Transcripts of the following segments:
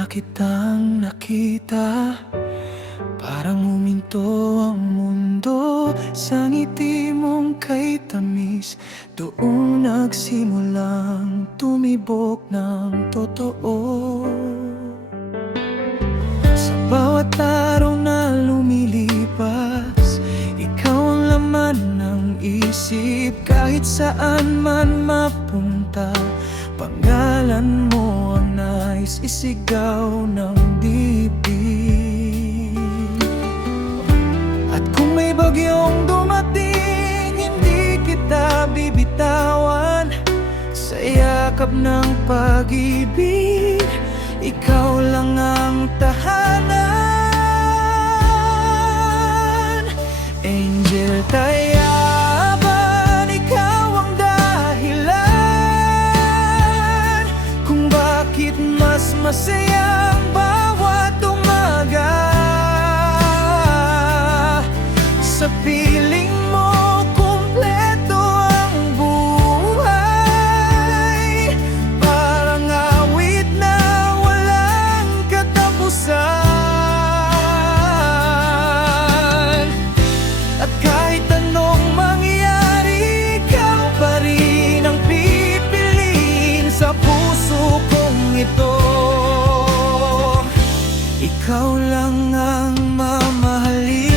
na kitang nakita, parang huminto ang mundo sa ngiti mong kay tamis. Doon nagsimulang tumibok ng totoo. Sa bawat araw na lumilipas, ikaw ang laman ng isip. Kahit saan man mapunta, pangalan mo ang nais isigaw ng dibdib. At kung may bagyong dumating, hindi kita bibitawan. Sa yakap ng pag-ibig, ikaw lang ang tahanan. Angel Tayabal, ikaw ang dahilan kung bakit mas masaya ang bawat umaga. Sa piling mo, kumpleto ang buhay. Parang awit na walang katapusan. At kahit anong mangyari, ikaw pa rin ang pipiliin sa puso kong ito. Ikaw lang ang mamahalin.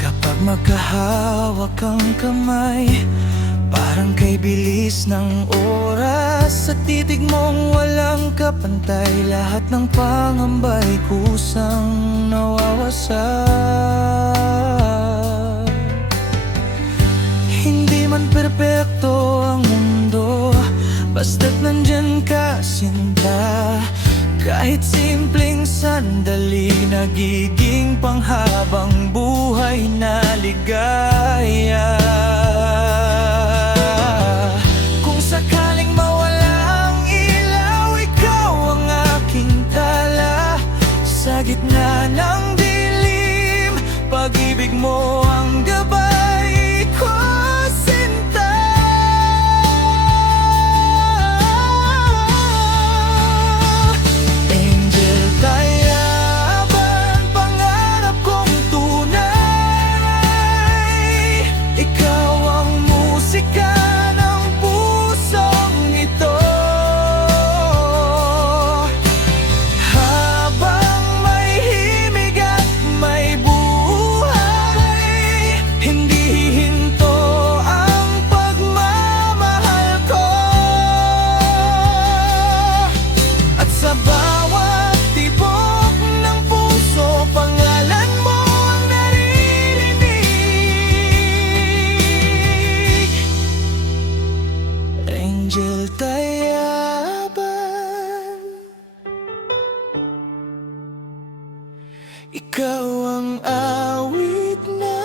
Kapag magkahawak ang kamay, parang kay bilis ng oras. Sa titig mong walang kapantay, lahat ng pangambay kusang nawawasak. Hindi man perpekto ang mundo, basta't nandyan ka, sinta. Kahit simpleng sandali, nagiging panghabang buhay na ligaya. Kung sakaling mawala ang ilaw, ikaw ang aking tala. Sa gitna ng dilim, pag-ibig mo ang gabay ko, sinta. Angel Tayabal, pangarap kong tunay. Ikaw ang musika ng pusong ito. Habang may himig at may buhay, hindi hihinto ang pagmamahal ko. At sa bawat tibok ng puso, pangalan mo ang naririnig. Angel Tayabal, ikaw ang awit na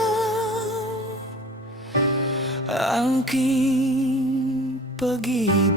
aking pag-ibig.